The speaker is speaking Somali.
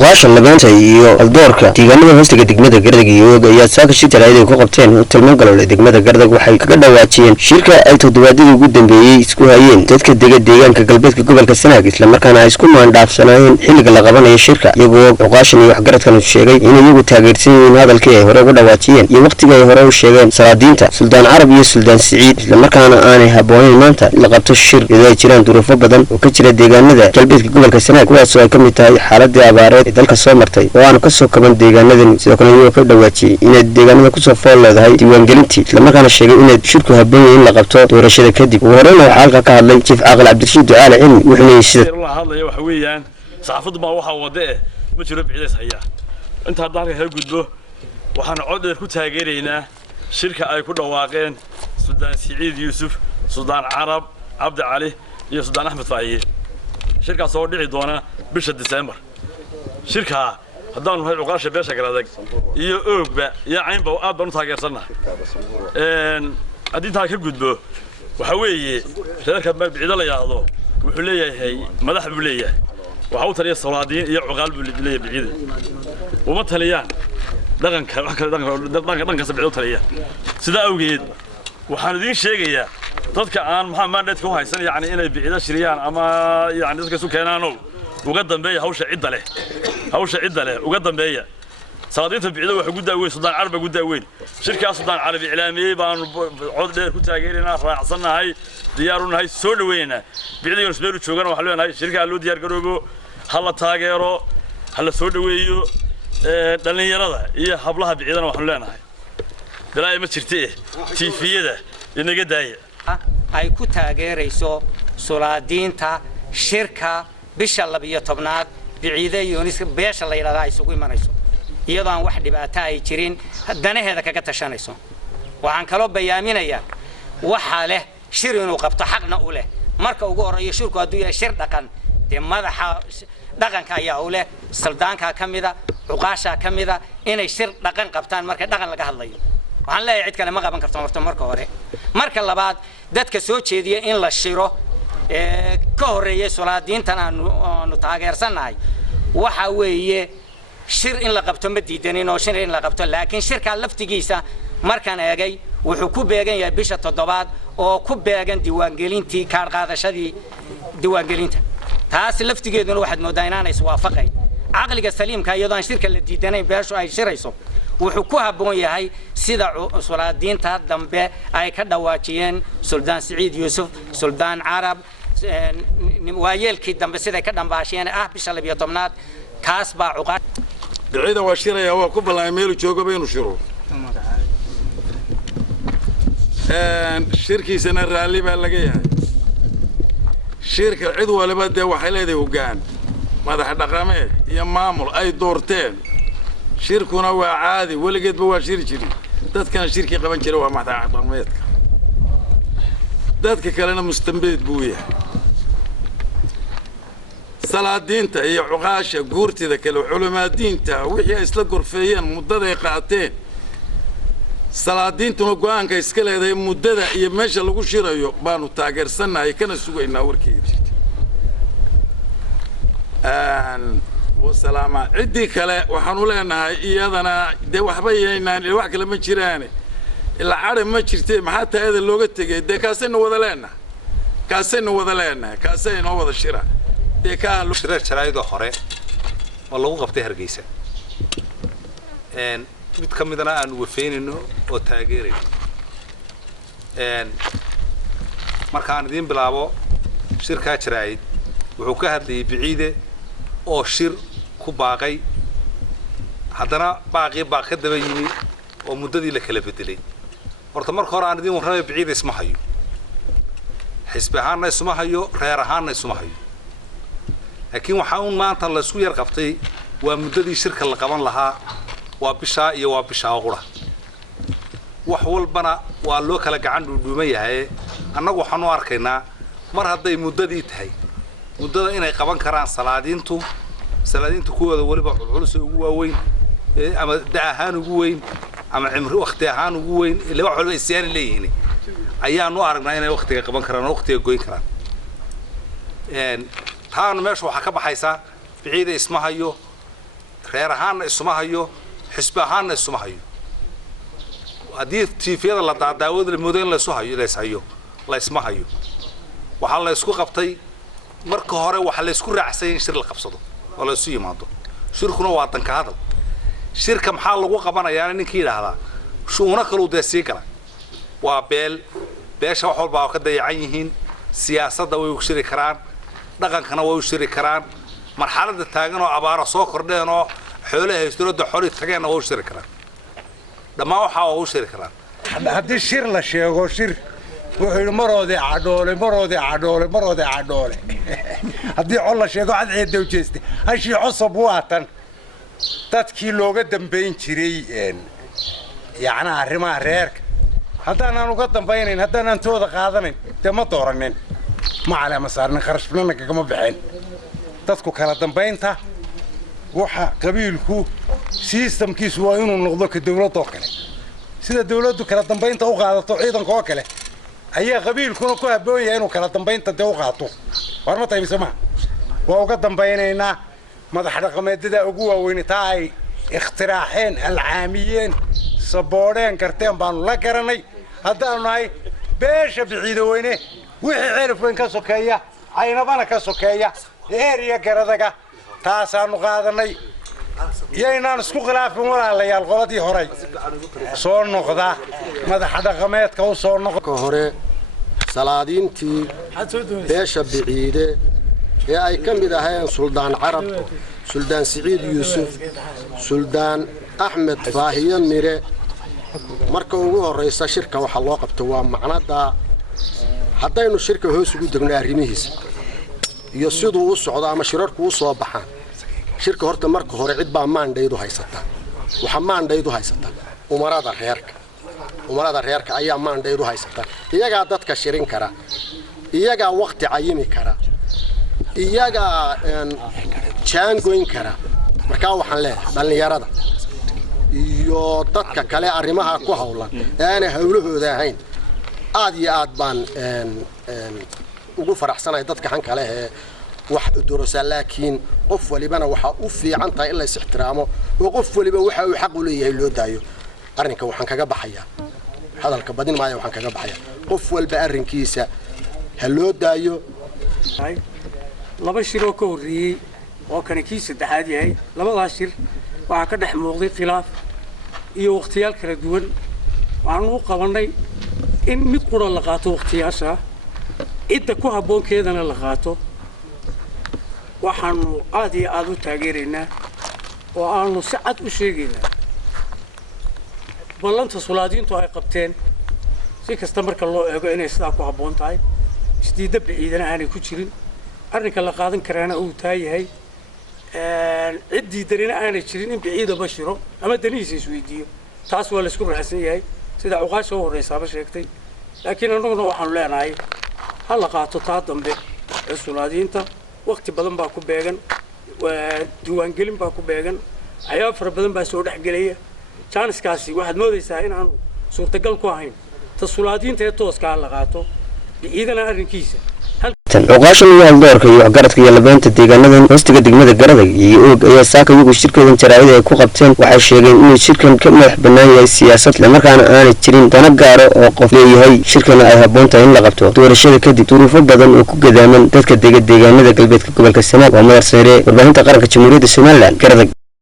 uqaasha labeenta iyo aldoorka deegaanada hoostiga degmada Gardag iyo ayaa saakashi jaraayay ku qabteen tilmaan galowle degmada Gardag waxay kaga dhawaajiyeen shirka ay toddobaadii ugu dambeeyay isku hayeen dadka deegaanka galbeedka gobolka Sanaag isla markaana ay isku maandhaafsanayeen xilliga la qabanayo shirka iyagoo uqaashan iyo waxgaradkan sheegay in iyagu taageersan yihiin hadalkii ay hore uga dhawaajiyeen iyo waqtiga ay hore u sheegeen salaadiinta Suldaan Carab iyo Suldaan Siciid isla markaana aanay haboonin maanta la qabto shir ay jiraan duruufo badan oo ka jira deegaanada galbeedka gobolka Sanaag kuwaas oo ay kamid tahay xaaladii abaareed ee dalka soo martay oo aan ka soo kaban deegaanadan sidoo kale iyagoo ka dhawaajiyay inay deegaanada ku soo fool leedahay diiwaangelintii isla markaana sheegay inay shirku habboon in la qabto doorashada kadib horena waxa halka ka hadlay Chief Aqal Cabdirashiid Ducaale Cilmi wuxuu leeyahay sida la hadlayo waxa weeyaan saxaafaddu ma waxa wada ma jiro biciidays haya inta hadda ka gudbo waxaan cod dheer ku taageeraynaa shirka ay ku dhawaaqeen Suldaan Siciid Yuusuf Suldaan Carab Cabdi Cali iyo Suldaan Axmed Faahiye shirkaas oo dhici doona bisha December shirka haddaan nahay uqaasha beesha Gardag iyo oogba iyo caynba aad baan u taageersanahay adinta ka gudbo waxa weeye shirka biciida la yaado wuxuu leeyahay madax buu leeyahay waxa uu taliya salaadiin iyo uqaal buu leeyahay biciida uma taliyaan dhaqanka wax kale dhaqanka sabciid taliya sida awgeed waxaan idin sheegayaa dadka aan maxamed ku haysan yaani inay biciida shiriyaan ama yaani dadka isu keenaano uga dambeeya hawsha cidda leh uga dambeeya salaadiinta biciida waxa ugu daaweey Suldaan Carab ugu daaweey shirkaas Suldaan Carab ilaamiyay baan cod dheer ku taageerinaa raacsanahay diyaar u nahay soo dhaweeyna biciida iyo isbeeru joogan waxa leenahay shirka loo diyaar garoobo hala taageero hala soo dhaweeyo dhalinyarada iyo hablaha biciidana waxaan leenahay bilaa ma jirtee tiifiyada inaga daaya ay ku taageerayso salaadiinta shirka bisha 12aad biciida iyo beesha la yiraahdo ay isugu imanayso iyadoo aan wax dhibaato ay jirin danaheeda kaga tashanayso waxaan kala bayaaminayaa waxa leh shir inuu qabto xaqna u leh marka ugu horeeyo shirku haduu yahay shir dhaqan de madaxa dhaqanka ayaa u leh saldaanka kamida uqaasha kamida inay shir dhaqan qabtaan marka dhaqan laga hadlayo waxaan leeyahay cid kale ma qaban karto marka hore marka labaad dadka soo jeediya in la shiro ka horeeyay salaadiintan aanu taageersanahay waxa weeye shir in la qabto ma diidanin oo shir in la qabto laakiin shirka laftigiisa markaan eegay wuxuu ku beegan yahay bisha 7aad oo ku beegan diiwaangelintii kaar qaadashadii diiwaangelinta taas laftigeeduna waxaad moodaa inaanay iswaafaqayn aqliga saliimka iyadoo aan shirka la diidanayn beeshu ay shirayso wuxuu ku habboon yahay sida salaadiinta dambe ay ka dhawaajiyeen Suldaan Siciid Yuusuf Suldaan Carab waayeelkii dambe sida ka dhambaasheen bisha 12aad kaas baa uqaad biciida waa shiraya waa ku balay meel joogo baynu shiro shirkiisana raali baa laga yahay shirka cid waliba de waxay leedahay hoggaan madax dhaqameed iyo maamul ay doorteen shirkuna waa caadi waligeedba waa shiri jiray dadkana shirki qaban jiray waa madax dhaqameedka dadka kalena mustanbeed buu yahay salaadiinta iyo uqaasha guurtida kale culimaadiinta wixii ay isla gorfeeyeen muddada ay qaateen salaadiintuna go'aanka iska leedahay muddada iyo meesha lagu shirayo baanu taageersanahay kana sugaynaa warkeeda wasalaama cidii kale waxaan u leenahay iyadana de waxba yeeynaan wax kale ma jiraan ila carab ma jirtay maxaa taayada looga tagay de kaasayna wada leenahay kaasayna wada shira de ka shirar jaraaydo hore oo lagu qabtay Hargeysa mid kamidana aan wafeynino oo taageerayno markaan idin bilaabo shirka jaraayid wuxuu ka hadlayay biciide oo shir ku baaqay haddana baaqi daba yimi oo muddadii la kala bedelay horta marka hore aan idin warramay biciide isma hayo xisbi ahaanna isma hayo reer ahaanna isma hayo laakiin waxa uu maanta la isku yar qabtay waa muddadii shirka la qaban lahaa waa bisha iyo waa bisha qura wax walbana waa loo kala gacan dhuudhuuma yahay annagu waxaan u arkaynaa mar hadday muddadii tahay muddada inay qaban karaan salaadiintu kuwada waliba culus ugu waaweyn ama daahaan ugu weyn ama cimri waqti ahaan ugu weyn ilaa wax walba isiyaan leeyihiin ayaanu aragnaa inay waqtiga qaban karaan waqtiga goyn karaan taan meesha waxa ka baxaysa biciida isma hayo reer ahaanna isuma hayo xisbi ahaanna isuma hayo haddii tiifiyada la daadaawada moodo in laysma hayo waxaa la isku qabtay marka hore waxa la isku raacsay in shir la qabsado oo la isu yimaado shirkuna waa danka hadal shirka maxaa lagu qabanayaa ninkii yiraahdaa shuuna kale uu deesii kala waa beesha wax walba ka dayacan yihiin siyaasadda way u shiri karaan dhaqankana way u shiri karaan marxaladda taagan oo abaaro soo kordheen oo xoolaha haystirada xori tageen oo u shiri karaan dhamaan waxa uu shiri karaan haddii shir la sheego shir wuxuu maroodi cadoole haddii col la sheego cad ceed u jeestay hashii cusub waatan dadkii looga dambeyn jiray yacni arrimaha reerka haddaan uga dambaynayn haddaan tooda qaadanayn dee ma dooranin ma calaama saarnin kharashna kagama bixin dadku kala dambaynta waxa qabiilku systemkiisu waa inuu noqdo ka dawladda kale sida dawladdu kala dambaynta u qaadato ciidanka oo kale ayaa qabiilkuna ku habboon yahay inuu kala dambaynta u qaato war ma tahay misama waa uga dambaynaynaa madax dhaqameedada ugu waaweyn taa ay ikhtiraaceen alcaamiyeen sabooreen karteen baan la garanay haddaan nahay beesha biciido weyne wixii cirif weyn ka sokeeya aynabana ka sokeeya eeriya garadaga taasaanu qaadanay yaynaan isku khilaafin walaalayaal qoladii hore soo noqda madax dhaqameedka u soo noqda hore salaadiintii beesha biciide ee ay ka mid ahayeen suldaan carab suldaan siciid yuusuf suldaan axmed faahiye mire marka ugu horeysa shirka waxa loo qabto waa macnada haddaynu shirka hoos ugu degno arrimihiisa iyo siduu u socdo ama shirarku u soo baxaan shirka horta marka hore cid baa maandaydu haysata waxa maandaydu haysata umarada reerka ayaa maandaydu haysata iyaga dadka shirin kara iyaga waqti cayimi kara iyaga jaangoyn kara marka waxaan leeyahay dhalinyarada iyo dadka kale arrimaha ku hawlan aan hawlahooda ahayn aad iyo aad baan ugu faraxsanahay dadka han kale ee wax durasa laakiin qof walibana waxa u fiican tahay in la ixtiraamo oo qof waliba waxa uu xaq u leeyahay loo daayo arrinka waxaan kaga baxayaa hadalka badin maayo waxaan kaga baxayaa qof walba arrinkiisa ha loo daayo laba shir oo ka horreeyay oo kan kii saddexaad yahay labadaas shir waxa ka dhex muuqday khilaaf iyo waqtiyaal kala duwan waxaan u qabanay in mid qura la qaato waqtiyaasha inta ku habboonkeedana la qaato waxaanu aad iyo aad u taageeraynaa oo aanu si cad u sheegaynaa ballanta sulaadiintu ay qabteen si kasta marka loo eego inay sidaa ku habboon tahay isdiidda biciidana aanay ku jirin arrinka la qaadan karaana uu taayahay ciddii darina aanay jirin in biciida bashiro ama danihiisa isweydiiyo taas waa la isku raacsan yahay sida cuqaasha u horreysaaba sheegtay laakiin annaguna waxaanu leenahay ha la qaato taa dambe ee sulaadiinta waqti badan baa ku beegan diiwaangelin baa ku beegan waxyaaba fara badan baa soo dhexgelaya jaaniskaasi waxaad moodaysaa in aanu suurtagal ku ahayn ta sulaadiinta ee tooska ha la qaato biciidana arrinkiisa cuqaashan iyo haldoorka iyo waxgaradka iyo labeynta deegaanadan hoostiga degmada garadag iyo og ayaa saaka iyagu shirkadan jaraa'id ay ku qabteen waxay sheegeen inuu shirkan ka madax bannaan yahay siyaasad islamarkaana aanay jirin dana gaaro oo qof leeyahay shirkana ay habboon tahay in la qabto doorashada kadib duruufo badan oo ku gadaaman dadka deegaanada galbeedka gobolka Sanaag waa Madar Sare warbaahinta qaranka Jamhuuriyadda Somaliland Garadag.